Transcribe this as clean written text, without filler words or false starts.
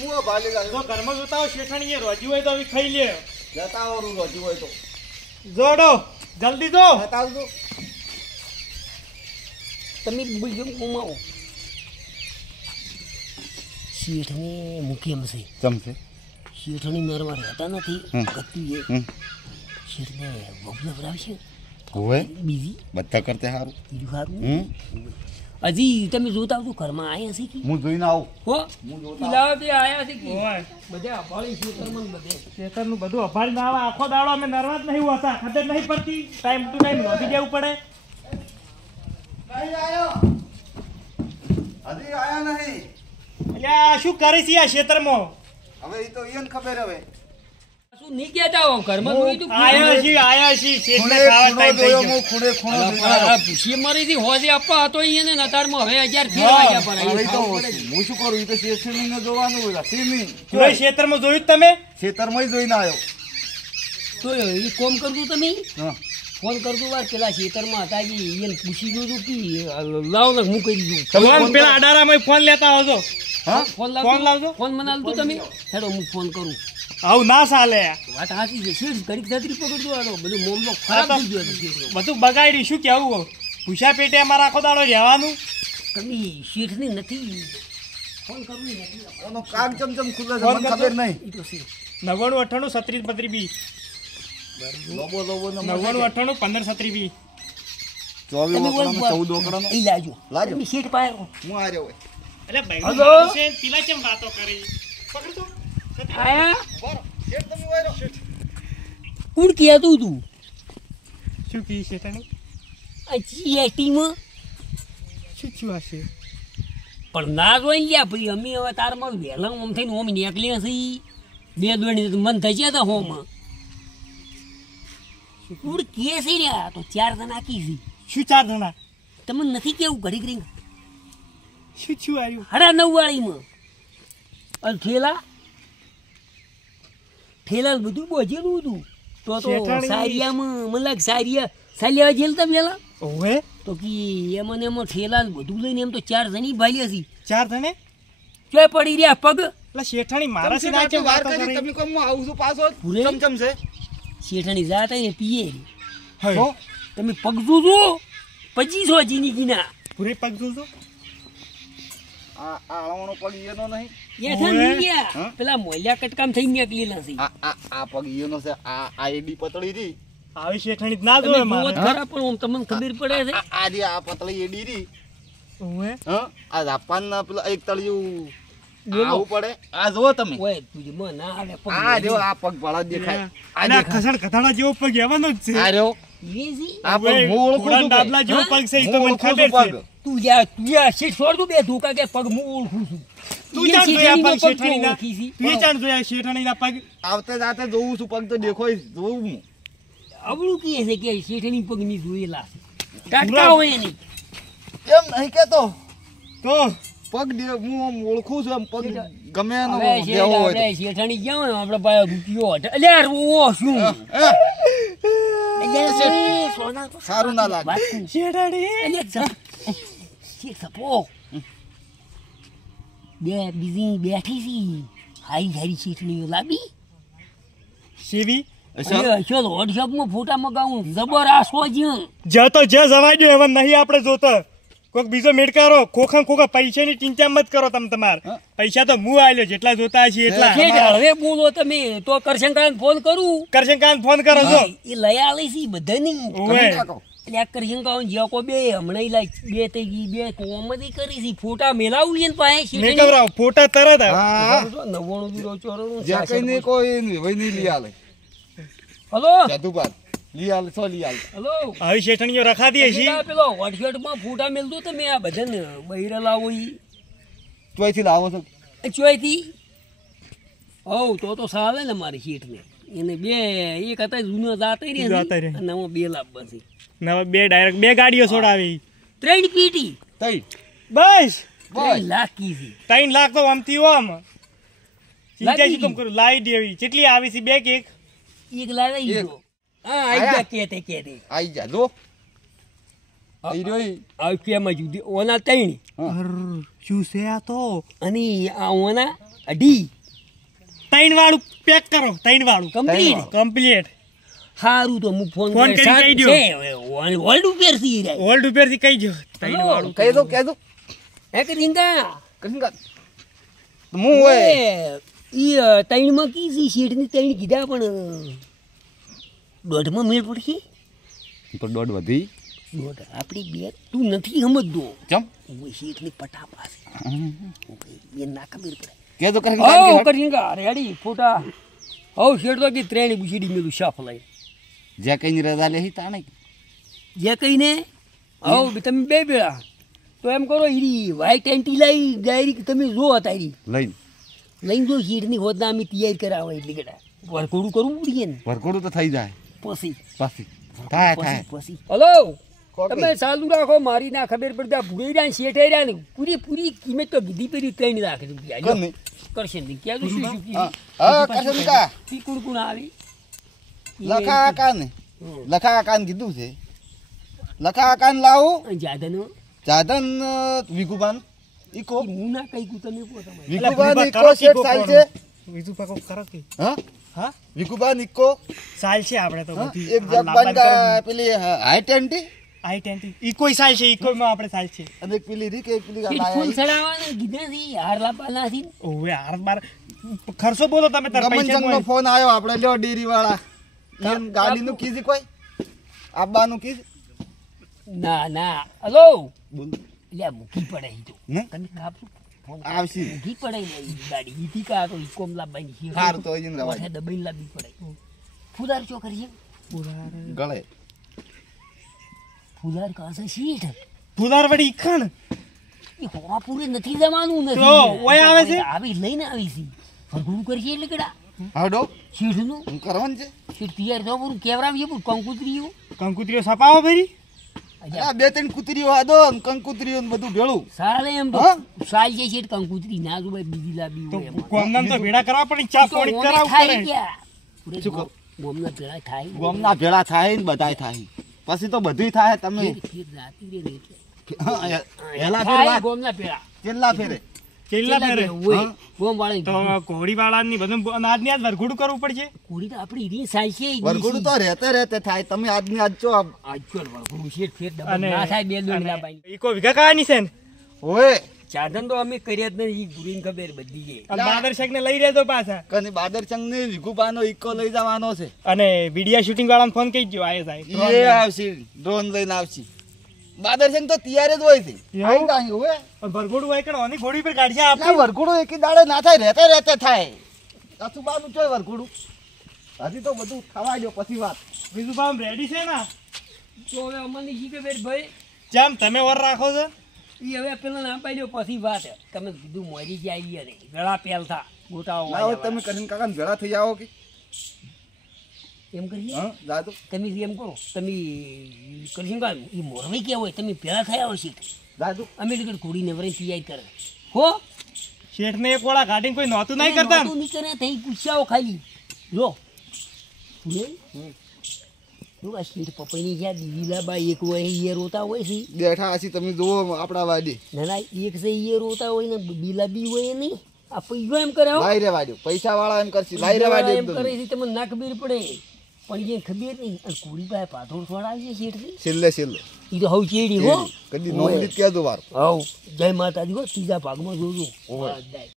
મુઓ ભાલે લાગે તો ઘરમાં જોતા હોય શેઠાણી એ રોજી હોય તો હવે ખાઈ લે જતા ઓરું રોજી હોય તો જોડો જલ્દી જો બતાવજો તમે બીજો ગુમાવો શેઠને મૂકી એમ છે ચમસે શેઠની મેરમાં રહેતા નથી કત્તી એ શેઠને બબલો ભરાવશે હોય બીજી બધા કરતે સારું બીજું સારું હજી તમે જોતા આવજો ઘરમાં આયા છે કે હું જોઈને આવું હો લાવ તે આયા છે કે ઓય બધા અભાળી શેતરમાં બધે ખેતરનું બધું અભાડી ના આવે આખો દાડો અમે નરવા જ નહીં હોતા ખબર નહીં પડતી ટાઈમ ટુ ટાઈમ નોંધી જવું પડે નહીં આયો હજી આયા નહીં અલ્યા શું કરી છે આ ખેતરમાં હવે એ તો ઈયન ખબર હવે શું નહીં કહેતા હો ઘરમાં જોઈ તું આયા છી શેઠને ખાવા ટાઈમ થઈ ગયો ખૂણે ખૂણો ભૂસી મરી હતી હોજે આપવા હતો એને નતારમાં હવે 1000 ફેર વાગ્યા પર હવે તો હું શું કરું એ તો શેઠને જોવાનું હોય સીમી કોઈ ખેતરમાં જોયું તમે ખેતરમાં જોઈને આવ્યો તો એ કોમ કરતું તમે હા ફોન કરતું વાર પેલા ખેતરમાં હતા કે એને પૂછી જોયું કે લાવ ને હું કરી દઉં ફોન પેલા અડારામાં ફોન લેતા આવજો હા ફોન ફોન લાવજો ફોન મને આલતું તમે હેડો હું ફોન કરું આવું ના ચાલે વાત સાચી છે શેઠ ઘડીક છત્રી પકડજો આનો બધું મોમલો ખરાબ થઈ ગયો હતો શેઠનો. બધું બગાડી શું કેવું ભૂસા પેટે અમારા આખો દાડો રહેવાનું તમે શેઠની નથી ફોન કરવું નથી ઓનો કાગ ચમચમ ખુલ્લે છે મને ખબર નહીં એ તો છે 99 98 36 35 બી લોબો લોબો નો 99 98 15 36 બી 24 ઓકડાનો 14 ઓકડાનો એ લાજો લાજો. તમે શેઠ પાયો હું આ રહ્યો એટલે ભાઈ હલો? છે પેલા કેમ વાતો કરી પકડતો આયા બરો શેઠ તમે વાયરો કોણ કહેતું તું શું કી છે તને આ જીએસટીમાં શું થયું હશે પણ ના જોઈ ગયા ભાઈ અમે હવે તારમાં વહેલા આમ થઈને ઓમ નીકળ્યા છીએ બે દોડી મન થઈ ગયા હતા હોમાં કોણ કે છે ને આ તો 4 જણા કી છે શું 4 જણા તમને નથી કેવું ઘડી ઘડી શું થયું આવ્યું 9:30 વાળીમાં અને ઠેલા બધું બોજેલું હતું તો શેઠાણી- સારિયામાં મને લાગે સાલિયા જેલતા પેલા ઓવે તો કે એમાં ઠેલા ને બધું લઈને એમ તો 4 જણી ભાલ્યા છે 4 જણે ચોય પડી રહ્યા પગ એટલે શેઠાણી મારા થી ના કેમ વાતો કરી તમે કોમ હું આવું છું પાછો પૂરે? ચમચમ છે શેઠાણી જાતા ને પીએ હે તમે પગ જોજો 2500 જિંદગીના પૂરે પગ જોજો આ આળવાનો પગ ઈયનો નહીં એઠા ઓવે. નહીં ગયા હા? પેલા મોલ્યા કટકામ થઈ નીકળેલા છે આ પગ ઈયનો છે આ એડી પતળી રી આવી શેઠાણી ના તમે જોવે જુઓ જ મારે ખરા પણ આમ તમને ખબર પડે છે આ રી આ પતળી એડી રી ઓવે હા આ જાપાન ના પેલા એક તળિયું બોલો. આવું પડે આ જુઓ તમે ઓય તુજે મને ના આવે પગ આ જો આ પગ ભળા દેખાય અને આ ખસણ ખતાડા જેવો પગ એવાનો જ છે આ રહ્યો વેજી આ પગ ઓવે, હું ઓળખું ઘોડાના છું ડાબલા જેવો પગ છે ઈ તો મને ખબર છે તું જા શીટ છોડ દઉં બે ધોકા કે પગ હું ઓળખું છું તું એ ચાણ જોયા શેઠાણીનો પગ પગ જો શેઠાણીના ઓળખી છે. તું ચાણ જોયા શેઠાણીના પગ આવતે જાતે જોઉં છું પગ તો દેખોય જોઉં હું અવળું કહે છે કે શેઠાણી પગની જોયેલા છે ટાટકા હોય નહીં કેમ નહીં કેતો તો પગ હું આમ ઓળખું છું આમ પગ ગમે એનો હવે જેવો હોય આપણે શેઠાણી ગયા હોય ને આપણે પાસે રૂપિયો હતો અલ્યા ઓ શું તો. અલ્યા સોના તો સારું ના લાગે. વાત કહું. શેઠાણી અલ્યા શેઠ સપો બીજી બેઠી છે હારી હારી શેઠણીઓ લાવી સેવી વોટ્સઅપમાં ફોટા મગાવું જબર આસો જ્યાં જ તો જ જવા દો હવે નહીં આપણે જોતો કોઈક બીજો મેડકારો ખોખા પૈસાની ચિંતા મત કરો તમે તમાર પૈસા તો હું આલ્યો જેટલા જોતા હશે એટલા હવે બોલો તમે તો કરશંકાને ફોન કરું કરશંકાન ફોન કરો છો એ લઈ આલે છે બધા નહીં ઓવે એટલે આ કરશંકા જ્યાં કો બે હમણાં ઈ લાઈ બે થઈ ગઈ બે કોમેડી કરી છે ફોટા મેલાવું છે ને પાસે મેં કવરાવ ફોટા તરત આવે. હા 99 જ્યાં કઈ નહીં કોઈ વહી નહીં લઈ આલે હલો જાદુબાદ લઈ આલે સો લઈ આલે હલો આવી શેઠણીઓ રખાતી હશે પેલો વોટ્સએપમાં ફોટા મેલતો તમે આ બધાને બહિરે લાવો ઈ ચોઈથી લાવો છો ચોયથી તો સાલે ને મારી શીટને એને બે એક હતા જૂનો જાતા જાતા રહે રહે. અને આમાં 2 લાવવા છે નવા બે ડાયરેક્ટ બે ગાડીઓ છોડાવી 3 પીટી તઈ બસ 3 લાખ કી છે 3 લાખ તો આમથી આમ ચિંતા લાગી શું કરું લાવી દેવી કેટલી આવી છે બે કે એક એક લાવી એક. ગયો હા આઈ ગયા કેતે આઈ જા જો આઈ રહ્યો ઈ. આ કેમાં જુદી ઓના 3 શું છે આ તો અને આ ઓના અઢી 3 વાળું પેક કરો, 3 વાળું કમ્પ્લીટ. સારું તો હું ફોન કરી કહી દો. ઓલ્ડ ઉપર થી રે ઓલ્ડ ઉપર થી કહી દો 3 વાળું. કહી દો એ કરીંગા કશું હું હોય ઈ ત્રણ માં કી છે શેઠ ની ત્રણ કીધા પણ દોઢમાં મેળ પડશે. તો દોઢ વધી દોઢ આપણી બે તું નથી સમજતો ચમ હું શેઠ ની પટા પાસે બે ના ખબર પડે. કે તો કરીંગા રેડી ફોટા હવ શેઠ તો કે ત્રણ બુશીડી મેલું શાફ લઈ જે કઈ રજા લે તાણે જે કહીને હવ તમે બે બેળા તો એમ કરો ઈરી વ્હાઈટ એન્ટી લાઈ ડાયરી તમે જો હતા ઈરી લઈને જો શેઠની હોદના અમે તૈયાર કરાવો એટલે કેટા વરકોડું કરવું પડીએ ને. વરકોડું તો થઈ જાય પછી થાય પછી હલો તમે ચાલુ રાખો મારી ના ખબર પડતા ભૂગેરા શેઠે રહ્યા ને પૂરી કિંમત તો કીધી પેલી 3 લાખ રૂપિયા કરશે ને ક્યાં શું કોણ આવી લખા કાન કીધું છે. લખા કાન લાવું જાદન વિકુબાન ઈકો હું ના કઈ કુ તમે પોતા વિકુબાન ઈકો સેટ સાલ છે. બીજું પાકો કરો કે હા વિકુબાન ઈકો સાલ છે આપણે તો બધી એક જબાન કા પેલી હાઈ ઈકો સાલ છે. ઈકો માં આપણે સાલ છે. અને એક પેલી રી કે પેલી ફૂલ સડાવાના કીધા છે હાર લાપાના છે. ઓવે હાર બાર ખર્ચો બોલો તમે તાર પૈસા ગમનજંગ નો ફોન આવ્યો આપણે લ્યો ડેરી વાળા એમ ગાડી નું કીધી કોઈ આબાનું કીધી ના હલો બોલ લે મૂકી પડે ઈ તો ને તમે કાપો ફોન આવશે મૂકી પડે ને ઈ ગાડી ઈથી કા તો ઇકોમ લાવવાની છે. હાર તો ઈન રવાય ઓઠે દબાઈ લાવવી પડે. ફુલાર ચો કરીએ ગળે ફુલાર કાસે શીઠ ફુલાર વડી ઈખણ ઈ હોવા પૂરે નથી જવાનું નથી તો ઓય આવે છે આવી લઈને આવી છે ફરગું કરીએ એટલે કેડા હાડો શીઠનું હું કરવાનું છે શીઠ તૈયાર થો પૂરું કેવરાવીએ પૂરું કંકુતરીયું કંકુતરીઓ સપાવો ફરી આ બે ત્રણ કૂતરીઓ આદો ને કંકુતરીઓ ને બધું ભેળું સાલે એમ તો સાલ જે શીઠ કંકુતરી ના જો ભાઈ બીજી લાવી તો હોય એમાં કોમનામ તો ભેડા કરવા પડે ચા પાણી કરાવવું પડે. શું કહો ગોમના ભેળા થાય ગોમના ભેળા થાય ને બધાય થાય પછી તો બધુંય થાય તમે ફેર રાતી રે એટલે હેલા થાય ફેરવા ગોમના ભેળા કેટલા ફેરે કેટલા ફેરે હોય ગોમ વાળા તો ઘોડી વાળાની બધું આજની આજ વરઘોડું કરવું પડશે. કોડી તો આપણી રી સાલ છે વરઘોડું તો રહેતે થાય તમે આજની આજ ચો આજકલ વરઘોડું શેઠ ફેર દબાણ ના થાય બે દોડ ના બાઈ ઈકો વિઘા કાની છે ને ઓય સાધન તો અમે કર્યા જ નથી ગુરીને ખબર બધી છે. અને બાદર શેખ ને લઈ રહેજો પાછા કને બાદરચંગ ને વિકુબાનો ઈકો લઈ જવાનો છે અને વિડિયા શૂટિંગ વાળાને ફોન કરી દો આયે સાહેબ એ આવશે ડ્રોન લઈને આવશે. બાદરચંગ તો તૈયાર જ હોય છે આઈ કાંઈ હોય વરઘોડું હોય કે ઓની ઘોડી પર કાઢશે ના આપણે વરઘોડું એકી દાડે ના થાય રહેતે થાય સાચું બાનું ચોય વરઘોડું હજી તો બધું થવા દો પછી વાત બીજું કામ રેડી છે ને તો હવે અમને શી ખબર ભાઈ જેમ તમે ઓર રાખો છો એ હવે પેલા ના પાડ્યો પછી વાત તમે કીધું મોરી જાય રે વેળા પેલતા ગોટાઓ ના હોય તમે કરીને કાકા ભેળા થઈ આવો કે એમ કરીએ હા જાતો તમે એમ કરો તમે કરી કા એ મોરવી કે હોય તમે પેલા થયા હશે જાતો અમે લોકો ઘોડીને વરે તૈયાર કરે હો શેઠ ને એક ઓળા કાઢીને કોઈ નહોતું નહીં કરતા નહોતું નહીં કરે તઈ પૂછ્યાઓ ખાલી જો આ શેઠ પપ્પાની જ્યાં દીદીલાબા એક હોય એ રોતા હોય છે બેઠા હશે તમે જુઓ આપણા વાડી ના એક છે એ રોતા હોય ને બીલા બી હોય નહીં આ પૈસો એમ કરે હો લાઈ રેવા દો પૈસા વાળા એમ કરશે લાઈ રેવા દો એમ કરે છે તમને ના ખબર પડે પણ જે ખબર નહીં અને કુડી પાસે પાથોડ છોડાવી છે શેઠથી છેલ્લે એ તો હવ ચેડી હો કદી નોંધ લીધ કહેજો વાર હવ જય માતાજી હો ત્રીજા ભાગમાં જોજો